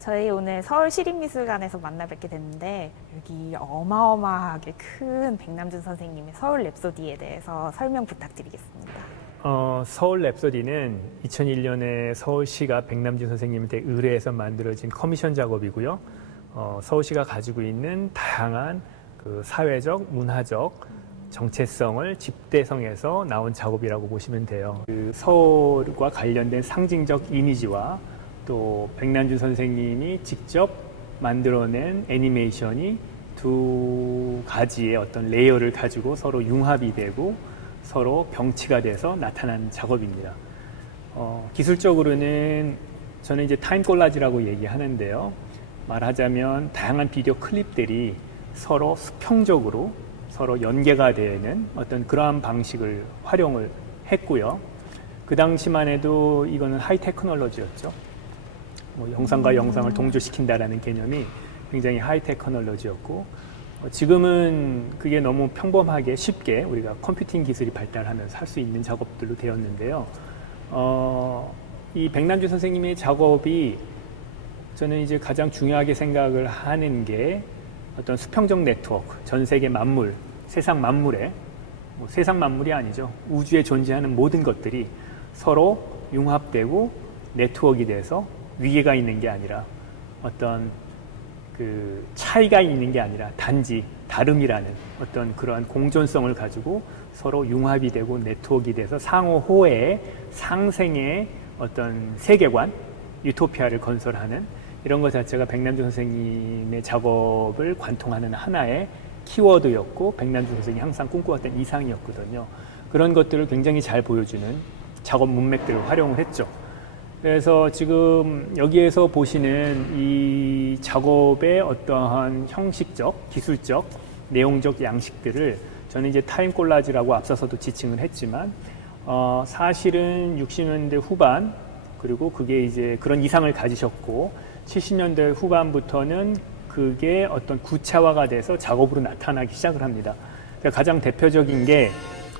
저희 오늘 서울 시립미술관에서 만나 뵙게 됐는데 여기 어마어마하게 큰 백남준 선생님의 서울 랩소디에 대해서 설명 부탁드리겠습니다. 어, 서울 랩소디는 2001년에 서울시가 백남준 선생님한테 의뢰해서 만들어진 커미션 작업이고요. 어, 서울시가 가지고 있는 다양한 그 사회적, 문화적 정체성을 집대성해서 나온 작업이라고 보시면 돼요. 그 서울과 관련된 상징적 이미지와 또 백남준 선생님이 직접 만들어낸 애니메이션이 두 가지의 어떤 레이어를 가지고 서로 융합이 되고 서로 병치가 돼서 나타난 작업입니다. 어, 기술적으로는 저는 이제 타임 콜라지라고 얘기하는데요. 말하자면 다양한 비디오 클립들이 서로 수평적으로 서로 연계가 되는 어떤 그러한 방식을 활용을 했고요. 그 당시만 해도 이거는 하이 테크놀로지였죠. 뭐 영상과 영상을 동조시킨다라는 개념이 굉장히 하이 테크놀로지였고 어, 지금은 그게 너무 평범하게 쉽게 우리가 컴퓨팅 기술이 발달하면서 할 수 있는 작업들로 되었는데요. 어, 이 백남주 선생님의 작업이 저는 이제 가장 중요하게 생각을 하는 게 어떤 수평적 네트워크, 전 세계 만물, 세상 만물에 뭐 세상 만물이 아니죠. 우주에 존재하는 모든 것들이 서로 융합되고 네트워크가 돼서 위계가 있는 게 아니라 어떤 그 차이가 있는 게 아니라 단지 다름이라는 어떤 그러한 공존성을 가지고 서로 융합이 되고 네트워크가 돼서 상호 호의 상생의 어떤 세계관, 유토피아를 건설하는 이런 것 자체가 백남주 선생님의 작업을 관통하는 하나의 키워드였고 백남주 선생님이 항상 꿈꿔왔던 이상이었거든요. 그런 것들을 굉장히 잘 보여주는 작업 문맥들을 활용을 했죠. 그래서 지금 여기에서 보시는 이 작업의 어떠한 형식적, 기술적, 내용적 양식들을 저는 이제 타임 콜라지라고 앞서서도 지칭을 했지만 어, 사실은 60년대 후반 그리고 그게 이제 그런 이상을 가지셨고 70년대 후반부터는 그게 어떤 구체화가 돼서 작업으로 나타나기 시작을 합니다. 그러니까 가장 대표적인 게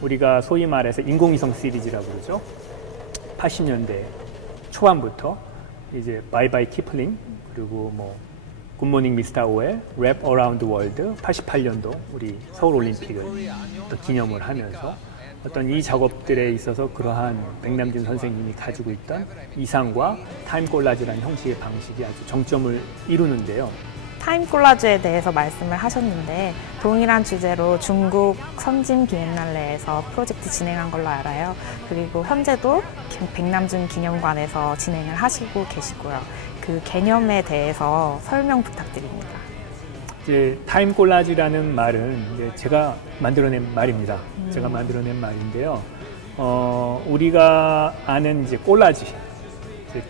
우리가 소위 말해서 인공위성 시리즈라고 그러죠. 80년대 초반부터 이제 바이바이 키플링 그리고 뭐 굿모닝 미스터 오엘, 랩 어라운드 월드 88년도 우리 서울 올림픽을 또 기념을 하면서 어떤 이 작업들에 있어서 그러한 백남준 선생님이 가지고 있던 이상과 타임 콜라지라는 형식의 방식이 아주 정점을 이루는데요. 타임 콜라주에 대해서 말씀을 하셨는데 동일한 주제로 중국 선진 비엔날레에서 프로젝트 진행한 걸로 알아요. 그리고 현재도 백남준 기념관에서 진행을 하시고 계시고요. 그 개념에 대해서 설명 부탁드립니다. 이제 타임 콜라지라는 말은 제가 만들어낸 말입니다. 제가 만들어낸 말인데요. 어, 우리가 아는 이제 콜라지,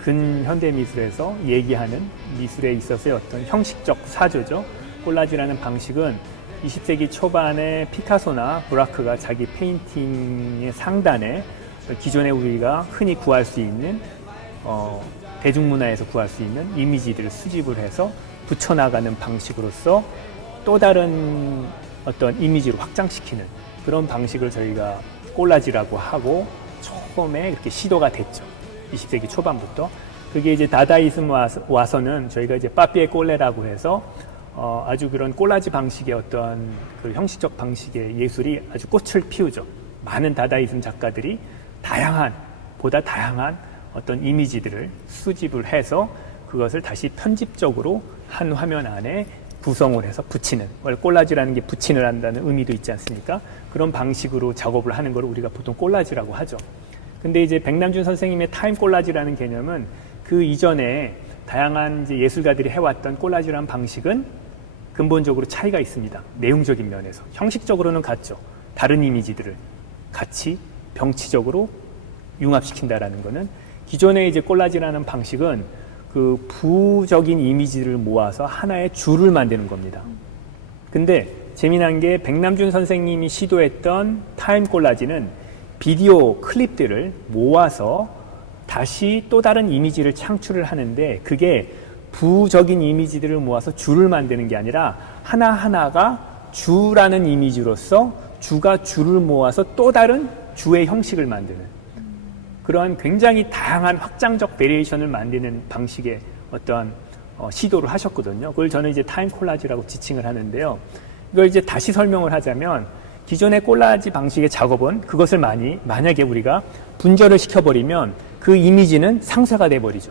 근현대 미술에서 얘기하는 미술에 있어서의 어떤 형식적 사조죠. 콜라지라는 방식은 20세기 초반에 피카소나 브라크가 자기 페인팅의 상단에 기존에 우리가 흔히 구할 수 있는 어, 대중문화에서 구할 수 있는 이미지들을 수집을 해서 붙여나가는 방식으로서 또 다른 어떤 이미지로 확장시키는 그런 방식을 저희가 콜라지라고 하고 처음에 이렇게 시도가 됐죠. 20세기 초반부터. 그게 이제 다다이즘 와서, 와서는 저희가 이제 빠삐에 꼴레라고 해서 어, 아주 그런 콜라지 방식의 어떤 그 형식적 방식의 예술이 아주 꽃을 피우죠. 많은 다다이즘 작가들이 다양한, 보다 다양한 어떤 이미지들을 수집을 해서 그것을 다시 편집적으로 한 화면 안에 구성을 해서 붙이는 원래 콜라지라는 게 붙이는 한다는 의미도 있지 않습니까? 그런 방식으로 작업을 하는 걸 우리가 보통 콜라지라고 하죠. 근데 이제 백남준 선생님의 타임 콜라지라는 개념은 그 이전에 다양한 이제 예술가들이 해왔던 콜라지라는 방식은 근본적으로 차이가 있습니다. 내용적인 면에서 형식적으로는 같죠. 다른 이미지들을 같이 병치적으로 융합시킨다라는 것은 기존의 이제 콜라지라는 방식은 그 부적인 이미지를 모아서 하나의 줄을 만드는 겁니다. 근데 재미난 게 백남준 선생님이 시도했던 타임 콜라지는 비디오 클립들을 모아서 다시 또 다른 이미지를 창출을 하는데 그게 부적인 이미지들을 모아서 줄을 만드는 게 아니라 하나하나가 주라는 이미지로서 주가 줄을 모아서 또 다른 주의 형식을 만드는 그러한 굉장히 다양한 확장적 베리에이션을 만드는 방식의 어떠한 어, 시도를 하셨거든요. 그걸 저는 이제 타임 콜라지라고 지칭을 하는데요. 이걸 이제 다시 설명을 하자면 기존의 콜라지 방식의 작업은 그것을 많이 만약에 우리가 분절을 시켜버리면 그 이미지는 상쇄가 돼버리죠.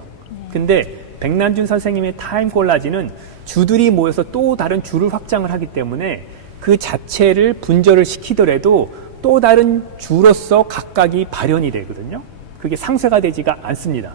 근데 백남준 선생님의 타임 콜라지는 주들이 모여서 또 다른 줄을 확장을 하기 때문에 그 자체를 분절을 시키더라도 또 다른 주로서 각각이 발현이 되거든요. 그게 상쇄가 되지가 않습니다.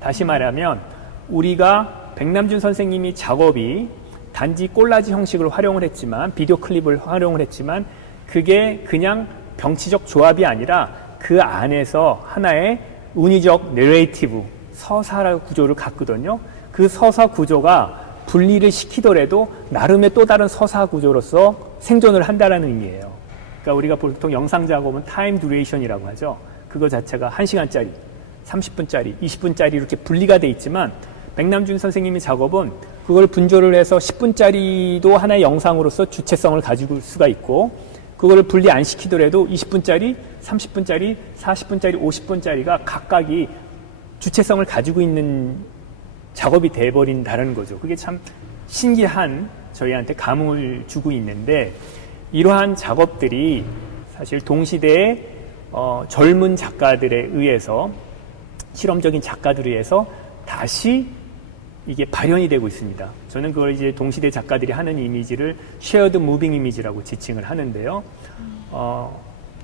다시 말하면 우리가 백남준 선생님이 작업이 단지 꼴라지 형식을 활용을 했지만 비디오 클립을 활용을 했지만 그게 그냥 병치적 조합이 아니라 그 안에서 하나의 운이적 내레이티브 서사 구조를 갖거든요. 그 서사 구조가 분리를 시키더라도 나름의 또 다른 서사 구조로서 생존을 한다라는 의미예요. 그러니까 우리가 보통 영상 작업은 타임 듀레이션이라고 하죠. 그거 자체가 1시간짜리, 30분짜리, 20분짜리 이렇게 분리가 돼 있지만 백남준 선생님의 작업은 그걸 분조를 해서 10분짜리도 하나의 영상으로서 주체성을 가지고 올 수가 있고 그걸 분리 안 시키더라도 20분짜리, 30분짜리, 40분짜리, 50분짜리가 각각이 주체성을 가지고 있는 작업이 돼버린다는 거죠. 그게 참 신기한 저희한테 감흥을 주고 있는데 이러한 작업들이 사실 동시대의 어, 젊은 작가들에 의해서 실험적인 작가들에 의해서 다시 이게 발현이 되고 있습니다. 저는 그걸 이제 동시대 작가들이 하는 이미지를 쉐어드 무빙 이미지라고 지칭을 하는데요. 어,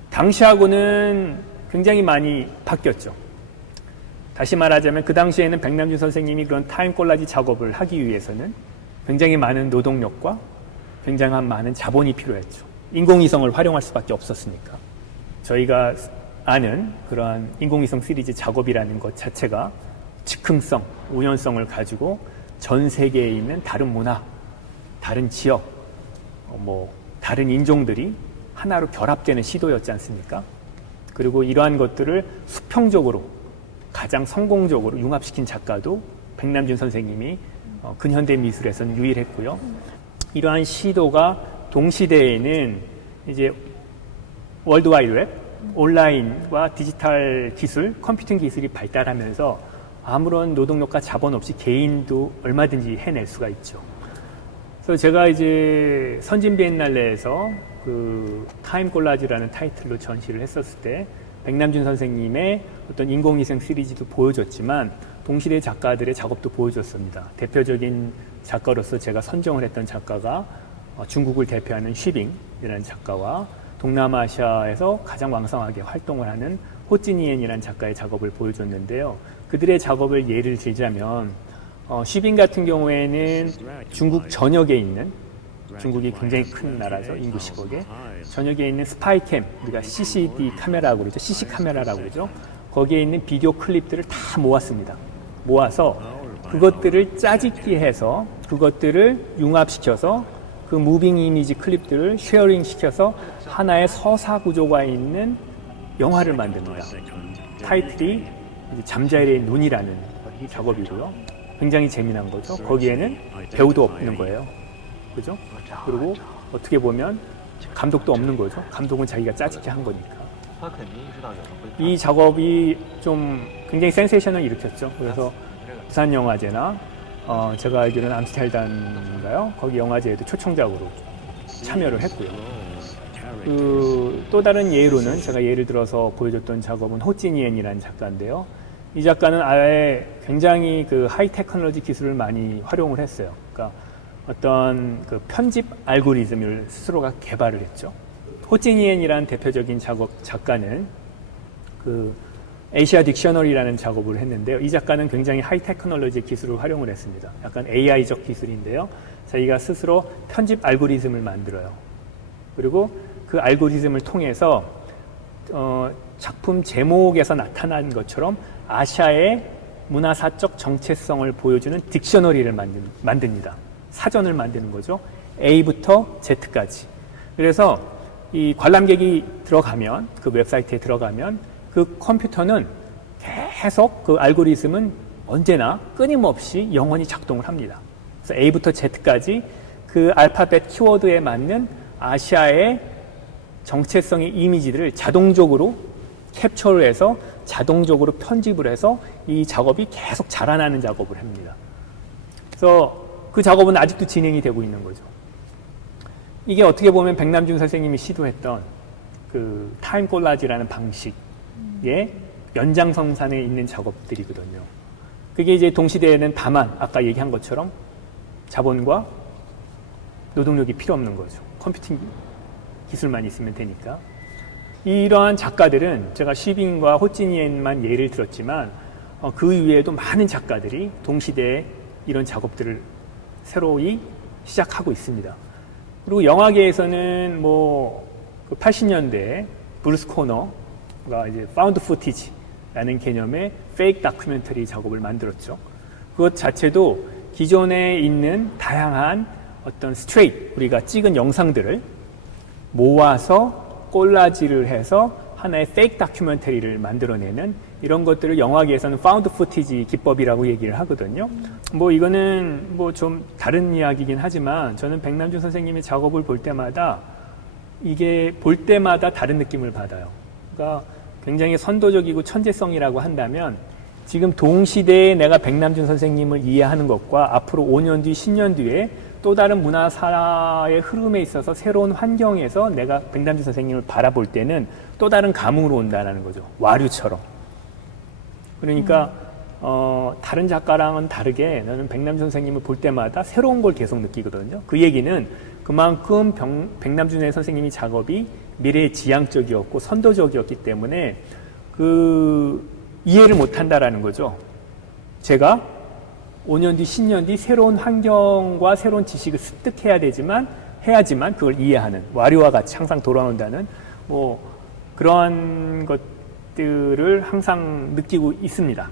당시하고는 굉장히 많이 바뀌었죠. 다시 말하자면 그 당시에는 백남준 선생님이 그런 타임 콜라지 작업을 하기 위해서는 굉장히 많은 노동력과 굉장한 많은 자본이 필요했죠. 인공위성을 활용할 수밖에 없었으니까. 저희가 아는 그러한 인공위성 시리즈 작업이라는 것 자체가 즉흥성, 우연성을 가지고 전 세계에 있는 다른 문화, 다른 지역, 어, 뭐 다른 인종들이 하나로 결합되는 시도였지 않습니까? 그리고 이러한 것들을 수평적으로 가장 성공적으로 융합시킨 작가도 백남준 선생님이 어, 근현대 미술에서는 유일했고요. 이러한 시도가 동시대에는 이제 월드와이드 웹, 온라인과 디지털 기술, 컴퓨팅 기술이 발달하면서 아무런 노동력과 자본 없이 개인도 얼마든지 해낼 수가 있죠. 그래서 제가 이제 선진 비엔날레에서 그 타임 콜라지라는 타이틀로 전시를 했었을 때 백남준 선생님의 어떤 인공위성 시리즈도 보여줬지만 동시대 작가들의 작업도 보여줬습니다. 대표적인 작가로서 제가 선정을 했던 작가가 어, 중국을 대표하는 쉬빙이라는 작가와 동남아시아에서 가장 왕성하게 활동을 하는 호찌니엔이라는 작가의 작업을 보여줬는데요. 그들의 작업을 예를 들자면 어, 쉬빙 같은 경우에는 중국 전역에 있는 중국이 굉장히 큰 나라죠. 인구 10억에. 전역에 있는 스파이캠, 우리가 CCD 카메라라고 그러죠. CC 카메라라고 그러죠. 거기에 있는 비디오 클립들을 다 모았습니다. 모아서 그것들을 짜집기 해서 그것들을 융합시켜서 그 무빙 이미지 클립들을 쉐어링 시켜서 하나의 서사 구조가 있는 영화를 만듭니다. 타이틀이 잠자리의 눈이라는 작업이고요. 굉장히 재미난 거죠. 거기에는 배우도 없는 거예요. 그죠? 그리고 어떻게 보면 감독도 없는 거죠. 감독은 자기가 짜집게 한 거니까. 이 작업이 좀 굉장히 센세이션을 일으켰죠. 그래서 부산 영화제나 어 제가 알기로는 암스테르담인가요? 거기 영화제에도 초청작으로 참여를 했고요. 그 또 다른 예로는 제가 예를 들어서 보여줬던 작업은 호찌니엔이라는 작가인데요. 이 작가는 아예 굉장히 그 하이 테크놀로지 기술을 많이 활용을 했어요. 그러니까 어떤 그 편집 알고리즘을 스스로가 개발을 했죠. 호찌니엔이라는 대표적인 작업 작가는 그 에이시아 딕셔너리라는 작업을 했는데요. 이 작가는 굉장히 하이 테크놀로지 기술을 활용을 했습니다. 약간 AI적 기술인데요. 자기가 스스로 편집 알고리즘을 만들어요. 그리고 그 알고리즘을 통해서 어, 작품 제목에서 나타난 것처럼 아시아의 문화사적 정체성을 보여주는 딕셔너리를 만든, 만듭니다. 사전을 만드는 거죠. A부터 Z까지. 그래서 이 관람객이 들어가면 그 웹사이트에 들어가면 그 컴퓨터는 계속 그 알고리즘은 언제나 끊임없이 영원히 작동을 합니다. 그래서 A부터 Z까지 그 알파벳 키워드에 맞는 아시아의 정체성의 이미지들을 자동적으로 캡처를 해서 자동적으로 편집을 해서 이 작업이 계속 자라나는 작업을 합니다. 그래서 그 작업은 아직도 진행이 되고 있는 거죠. 이게 어떻게 보면 백남준 선생님이 시도했던 그 타임 콜라지라는 방식의 연장성산에 있는 작업들이거든요. 그게 이제 동시대에는 다만 아까 얘기한 것처럼 자본과 노동력이 필요 없는 거죠. 컴퓨팅 기술만 있으면 되니까. 이러한 작가들은 제가 시빙과 호찌니엔만 예를 들었지만 어, 그 이외에도 많은 작가들이 동시대에 이런 작업들을 새로이 시작하고 있습니다. 그리고 영화계에서는 뭐 80년대 브루스 코너가 이제 파운드 포티지라는 개념의 페이크 다큐멘터리 작업을 만들었죠. 그것 자체도 기존에 있는 다양한 어떤 스트레이트 우리가 찍은 영상들을 모아서 꼴라지를 해서 하나의 페이크 다큐멘터리를 만들어내는 이런 것들을 영화계에서는 파운드 포티지 기법이라고 얘기를 하거든요. 뭐 이거는 뭐 좀 다른 이야기긴 하지만 저는 백남준 선생님의 작업을 볼 때마다 이게 볼 때마다 다른 느낌을 받아요. 그러니까 굉장히 선도적이고 천재성이라고 한다면 지금 동시대에 내가 백남준 선생님을 이해하는 것과 앞으로 5년 뒤, 10년 뒤에 또 다른 문화사의 흐름에 있어서 새로운 환경에서 내가 백남준 선생님을 바라볼 때는 또 다른 감흥으로 온다는 거죠. 와류처럼. 그러니까 어, 다른 작가랑은 다르게 나는 백남준 선생님을 볼 때마다 새로운 걸 계속 느끼거든요. 그 얘기는 그만큼 병, 백남준의 선생님이 작업이 미래 지향적이었고 선도적이었기 때문에 그 이해를 못한다라는 거죠. 제가 5년 뒤, 10년 뒤 새로운 환경과 새로운 지식을 습득해야 되지만 해야지만 그걸 이해하는 와류와 같이 항상 돌아온다는 뭐 그러한 것들을 항상 느끼고 있습니다.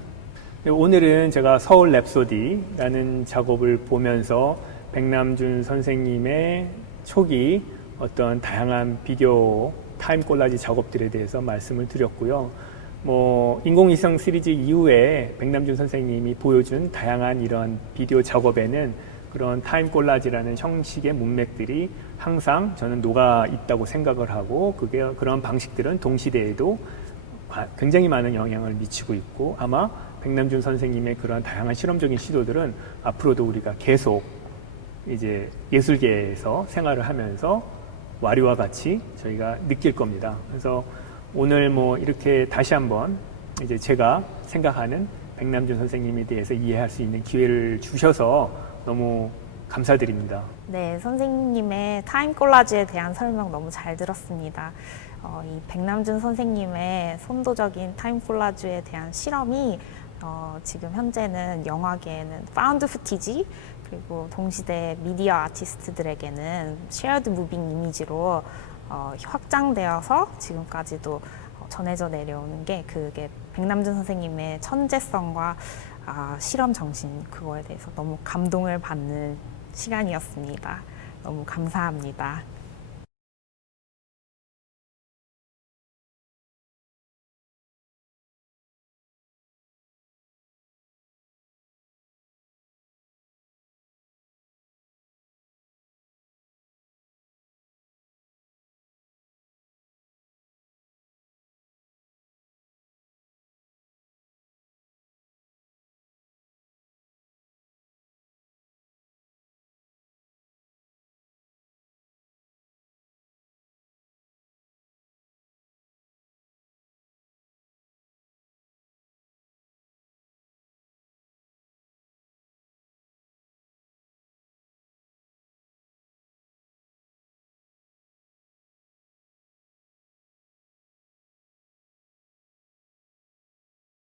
오늘은 제가 서울 랩소디라는 작업을 보면서 백남준 선생님의 초기 어떤 다양한 비디오 타임 콜라지 작업들에 대해서 말씀을 드렸고요. 뭐 인공위성 시리즈 이후에 백남준 선생님이 보여준 다양한 이런 비디오 작업에는 그런 타임 콜라지라는 형식의 문맥들이 항상 저는 녹아 있다고 생각을 하고 그게 그런 방식들은 동시대에도 굉장히 많은 영향을 미치고 있고 아마 백남준 선생님의 그런 다양한 실험적인 시도들은 앞으로도 우리가 계속 이제 예술계에서 생활을 하면서 와리와 같이 저희가 느낄 겁니다. 그래서 오늘 뭐 이렇게 다시 한번 이제 제가 생각하는 백남준 선생님에 대해서 이해할 수 있는 기회를 주셔서 너무 감사드립니다. 네, 선생님의 타임 콜라지에 대한 설명 너무 잘 들었습니다. 어, 이 백남준 선생님의 선도적인 타임 콜라주에 대한 실험이 어, 지금 현재는 영화계에는 파운드 푸티지 그리고 동시대 미디어 아티스트들에게는 쉐어드 무빙 이미지로 어, 확장되어서 지금까지도 어, 전해져 내려오는 게 그게 백남준 선생님의 천재성과 아, 실험 정신 그거에 대해서 너무 감동을 받는 시간이었습니다. 너무 감사합니다.